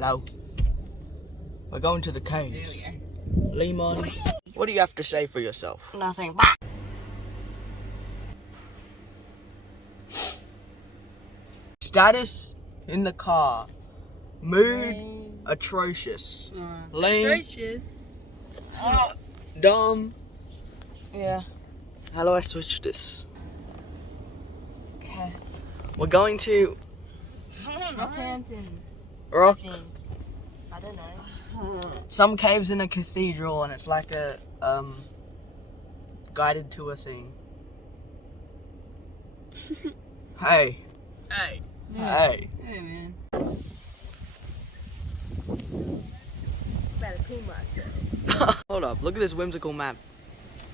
Hello. We're going to the caves. Lemon, what do you have to say for yourself? Nothing. Status in the car. Mood atrocious. Leen. Atrocious. Dumb. Yeah. How do I switch this? Okay. We're going to Rockhampton. rock I don't know. some caves in a cathedral, and it's like a guided tour thing. Hey. Hey. Hey. Hey, man. Better pee myself. Hold up, look at this whimsical map.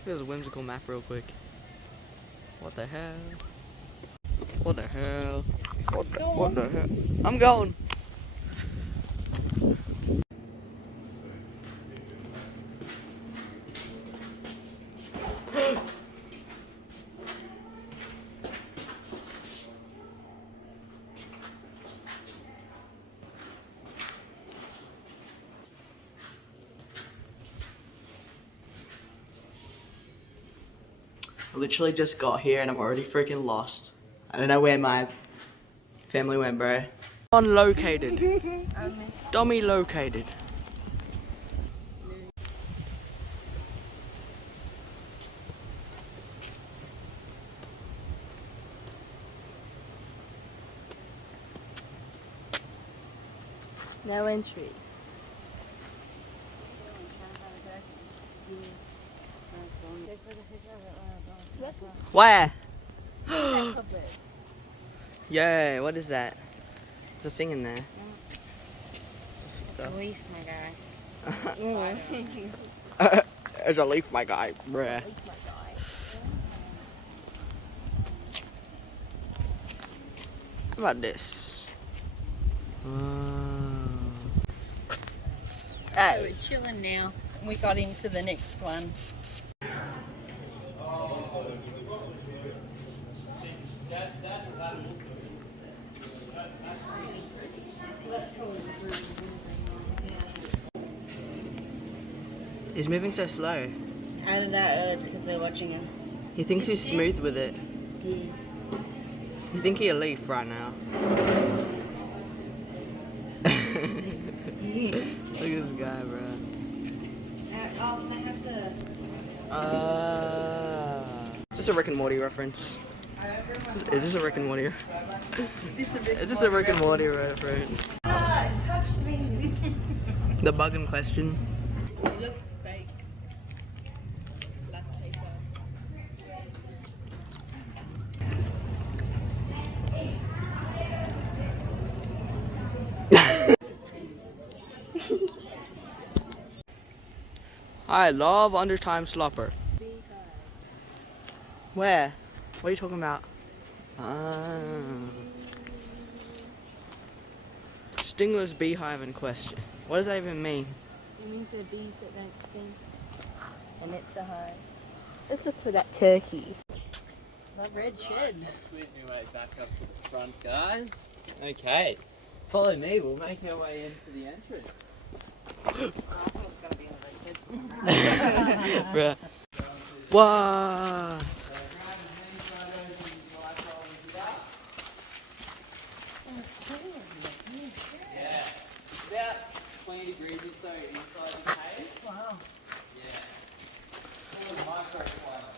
Look at this whimsical map real quick. What the hell? What the hell? What the hell? I'm going. I literally just got here and I'm already freaking lost. I don't know where my family went, bro. Unlocated. Dummy located. No entry. Where? Yeah, what is that? There's a thing in there. It's a leaf, my guy. There's a leaf, my guy. Bruh. How about this? Hey, we're chilling now. We got into the next one. He's moving so slow. Either that or it's because they're watching him. He thinks he's smooth with it. You think he's a leaf right now? Look at this guy, bro. They have to... Is this a Rick and Morty reference? Is this a Rick and Morty? Is this a Rick and Morty reference? It touched me. The bug in question. It looks fake. Black paper. I love undertime slopper. Where? What are you talking about? Stingless beehive in question. What does that even mean? It means they're bees that don't sting. And it's a hive. Let's look for that turkey. That red shed. Squeeze me way back up to the front, guys. Okay, follow me. We'll make our way into the entrance. I thought it was going to be in the red shed. Bruh. Wow. Yeah, about 20 degrees or so inside the cave. Wow. Yeah. Full microclimate.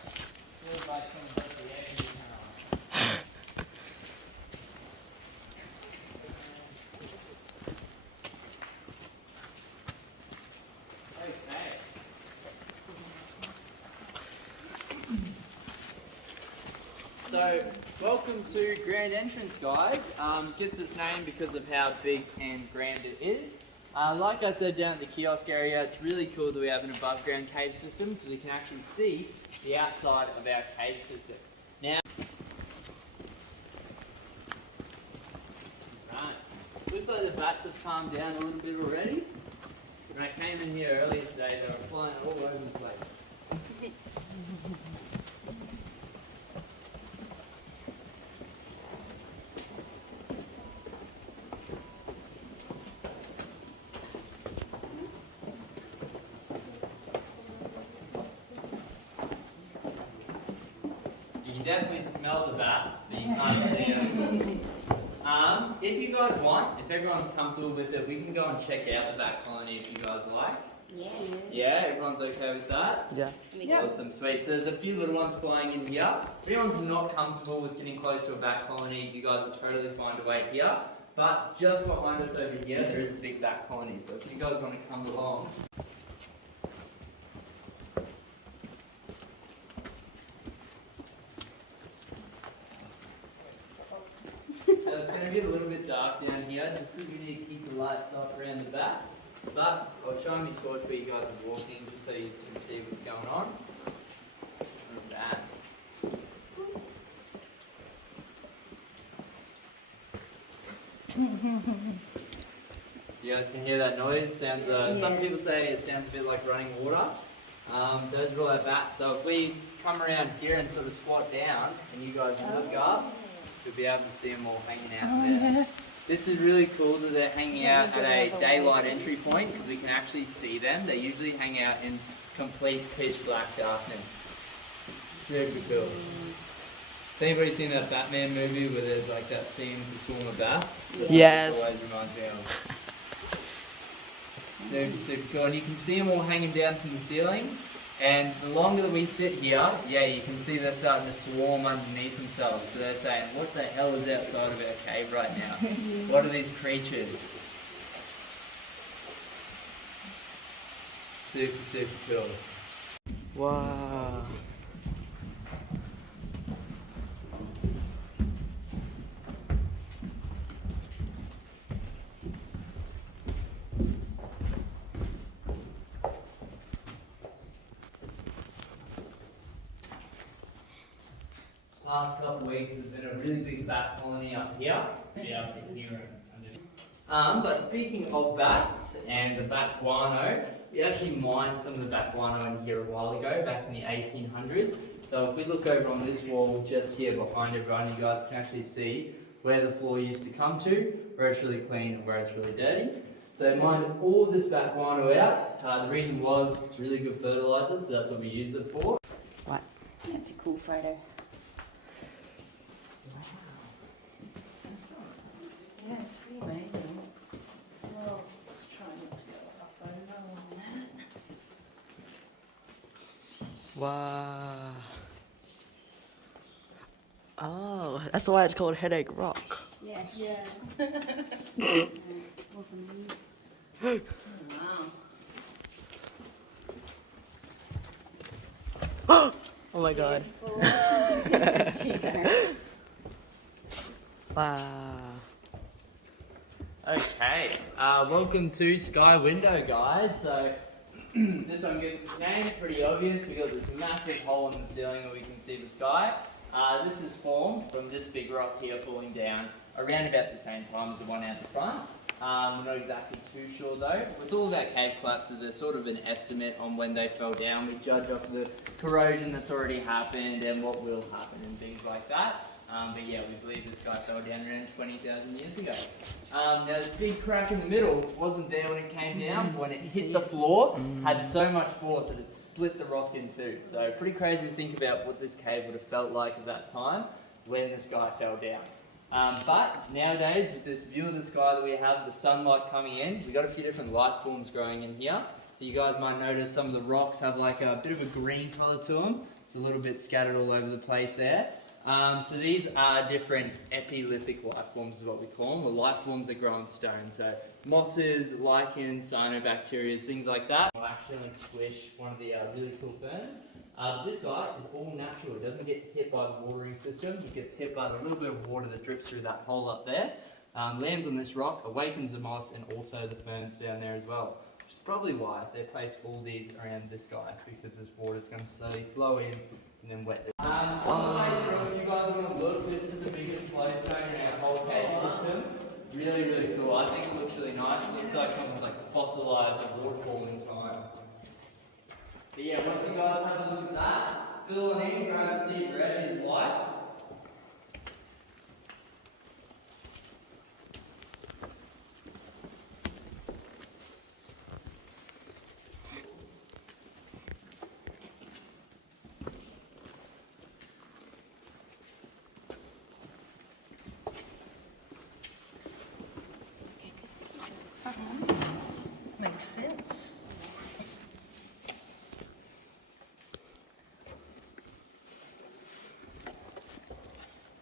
Feels like someone put the air conditioner on. Okay. So, welcome to Grand Entrance, guys. Gets its name because of how big and grand it is. Like I said down at the kiosk area, it's really cool that we have an above ground cave system because you can actually see the outside of our cave system. Now, right, looks like the bats have calmed down a little bit already. When I came in here earlier today, they were flying all over the place. definitely smell the bats, but you can't see them. If you guys want, if everyone's comfortable with it, we can go and check out the bat colony if you guys like. Yeah. Yeah, everyone's okay with that? Yeah. Awesome, sweet. So there's a few little ones flying in here. If anyone's not comfortable with getting close to a bat colony, you guys are totally fine to wait here. But just behind us over here, there is a big bat colony. So if you guys want to come along. So it's going to get a little bit dark down here, just because we need to keep the lights off around the bats. But I'll show me torch where you guys are walking, just so you can see what's going on. Like that. You guys can hear that noise. Sounds. Some people say it sounds a bit like running water. Those are all our bats. So if we come around here and sort of squat down, and you guys look up, you'll be able to see them all hanging out there. This is really cool that they're hanging out at a daylight entry point because we can actually see them. They usually hang out in complete pitch black darkness. Super cool. Has anybody seen that Batman movie where there's like that scene with the swarm of bats? Yes. It always reminds me of. Super cool. And you can see them all hanging down from the ceiling. And the longer that we sit here, yeah, you can see they're starting to swarm underneath themselves. So they're saying, what the hell is outside of our cave right now? What are these creatures? Super cool. Wow. Last couple of weeks, there's been a really big bat colony up here. Be able to hear it underneath. But speaking of bats and the bat guano, we actually mined some of the bat guano in here a while ago, back in the 1800s. So if we look over on this wall just here behind everyone, you guys can actually see where the floor used to come to, where it's really clean and where it's really dirty. So mined all this bat guano out. The reason was it's really good fertilizer, so that's what we used it for. What? That's a cool photo. Yeah, it's pretty amazing. Well, just try not to get a fuss over on that. Wow. Oh, that's why it's called Headache Rock. Yeah. Yeah. Oh, wow. Oh my god. Wow. Okay, welcome to Sky Window, guys. So this one gets its name, pretty obvious. We got this massive hole in the ceiling where we can see the sky. This is formed from this big rock here falling down around about the same time as the one out the front. We're not exactly too sure though. With all of our cave collapses, there's sort of an estimate on when they fell down. We judge off the corrosion that's already happened and what will happen and things like that. But yeah, we believe this guy fell down around 20,000 years ago. Now this big crack in the middle wasn't there when it came down. When it hit the floor, had so much force that it split the rock in two. So pretty crazy to think about what this cave would have felt like at that time when this guy fell down. But nowadays, with this view of the sky that we have, the sunlight coming in, we've got a few different life forms growing in here. So you guys might notice some of the rocks have like a bit of a green colour to them. It's a little bit scattered all over the place there. So these are different epilithic life forms is what we call them, or life forms that grow in stone. So mosses, lichens, cyanobacteria, things like that. We'll actually squish one of the really cool ferns. This guy is all natural. It doesn't get hit by the watering system. It gets hit by the little bit of water that drips through that hole up there. Lands on this rock, awakens the moss and also the ferns down there as well. Which is probably why they placed all these around this guy, because this water is going to slowly flow in and then wet it. If you guys want to look, this is the biggest flowstone in our whole cave system. Really, really cool. I think it looks really nice. It looks like something's like fossilised waterfall in time. But yeah, once you guys have a look at that, fill it in, grab a seed red, is white. makes sense.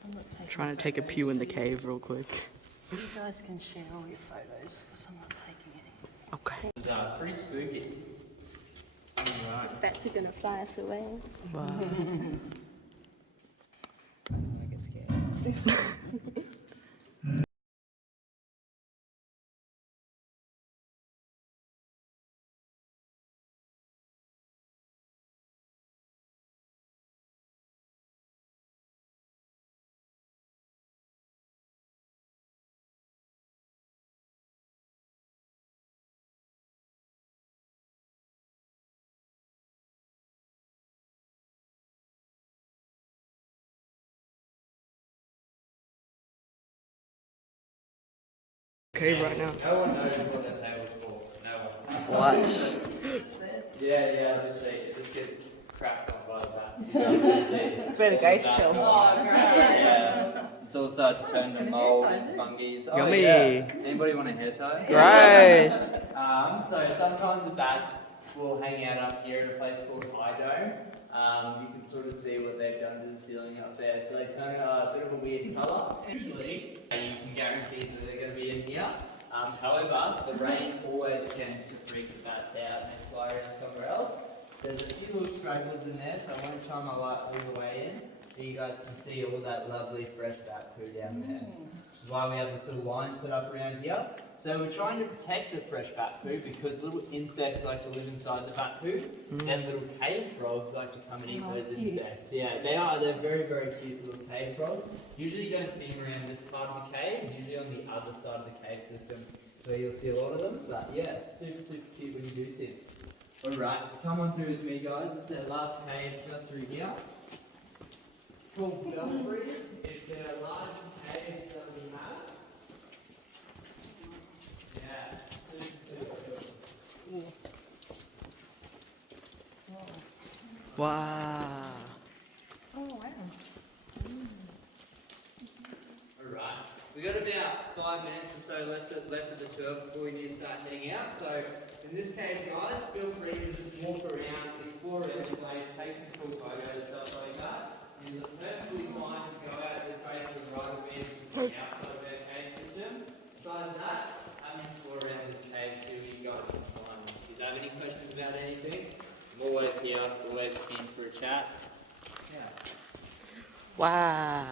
I'm not taking Trying to take a photos, pew in so the cave real quick. You guys can share all your photos because I'm not taking any. Okay. It's pretty spooky. Alright. Bats are gonna fly us away. Wow. I get scared. Cave right now. No one knows what that table's for. No one. What? Yeah, literally. It just gets cracked on by the bats. You guys can see. It's where the ghosts chill. Oh, great. Yeah. It's also to turn the mold and fungi. Oh, Yummy. Yeah. Anybody want a hair tie? Gross. So sometimes the bats will hang out up here at a place called High Dome. You can sort of see what they've done to the ceiling up there. So they turn a bit of a weird colour. Usually, you can guarantee that they're going to be in here. However, the rain always tends to freak the bats out and they fly around somewhere else. There's a few little stragglers in there, so I want to shine my light all the way in. So you guys can see all that lovely fresh bat poo down there. Which is why we have this little line set up around here. So we're trying to protect the fresh bat poo because little insects like to live inside the bat poo and little cave frogs like to come and eat those insects. Yeah, they're very, very cute little cave frogs. Usually you don't see them around this part of the cave, usually on the other side of the cave system where you'll see a lot of them. But yeah, super, super cute when you do see them. Alright, come on through with me guys. It's our last cave just through here. It's called Belfry. It's our largest cave that we have. Yeah, super cool. Wow. Oh, wow. Alright, we've got about 5 minutes or so left of the tour before we need to start heading out. So, in this case, guys, feel free to just walk around, explore around the place, take some cool photos, stuff like that. And it's perfectly fine to go out this way to the right of me to the outside of our cave system. Besides that, have an explore around this cave, see what you guys can find. If you have any questions about anything, I'm always here, always keen for a chat. Yeah. Wow.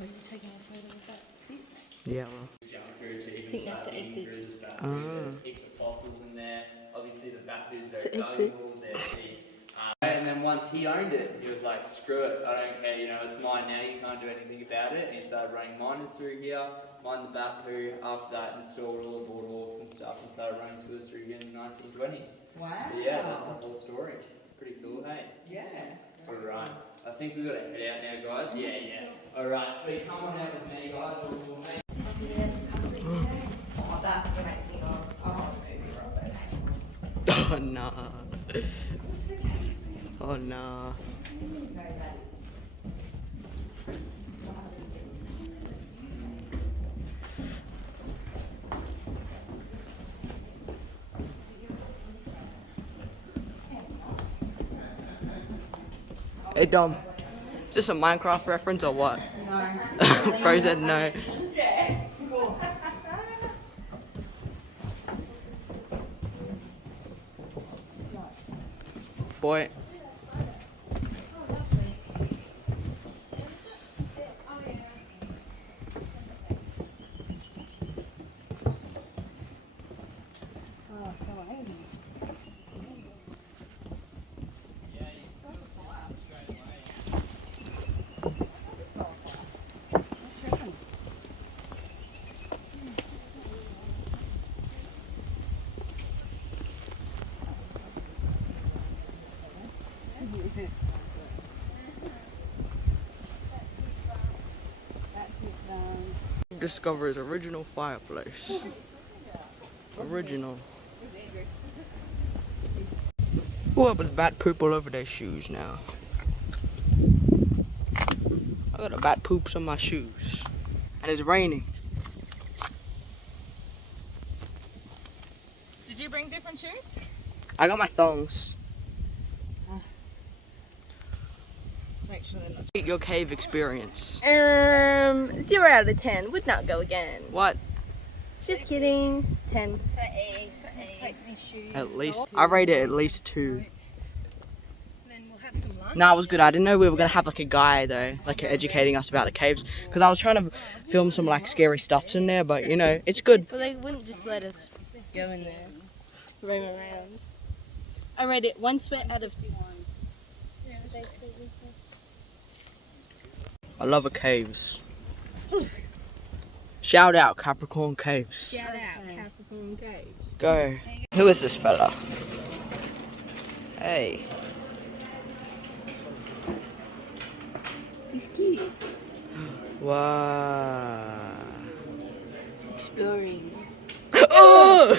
Are you taking a photo of that? Yeah, well. Jump through to even think that's start the digging exit. through this bat Ah. poo. There's heaps of fossils in there. Obviously the bat poo is It's very the exit. valuable. There's the, and then once he owned it, he was like, screw it, I don't care, it's mine now, you can't do anything about it. And he started running miners through here, mined the bat poo, after that installed all the boardwalks and stuff and started running tours through here in the 1920s. Wow. So yeah, that's the whole story. Pretty cool, hey? Yeah. Alright, I think we've got to head out now, guys. Yeah. Alright, sweet, come on out with me, guys. We'll make Oh, that's the making of a horror movie, Robert. Oh, nah. Oh, nah. No, that is. Hey, Dom. Is this a Minecraft reference or what? No. Bro said no. Yeah, of course. Boy. Oh, so angry. Discover his original fireplace. Original. What with bat poop all over their shoes now? I got a bat poops on my shoes. And it's raining. Did you bring different shoes? I got my thongs. Just make sure they're not. Rate your cave experience. 0 out of 10. Would not go again. What? Just kidding. 10. Take these shoes. At least. I rate it at least 2. Then we'll have some lunch. No, it was good. I didn't know we were gonna have like a guy though, like educating us about the caves, because I was trying to film some like scary stuffs in there, but you know, it's good. But they wouldn't just let us go in there. Roam around. I rate it 1 sweat out of 1. I love a caves. Shout out Capricorn Caves. Shout out Capricorn Caves. Go. Who is this fella? Hey. He's cute. Wow. Exploring. Oh!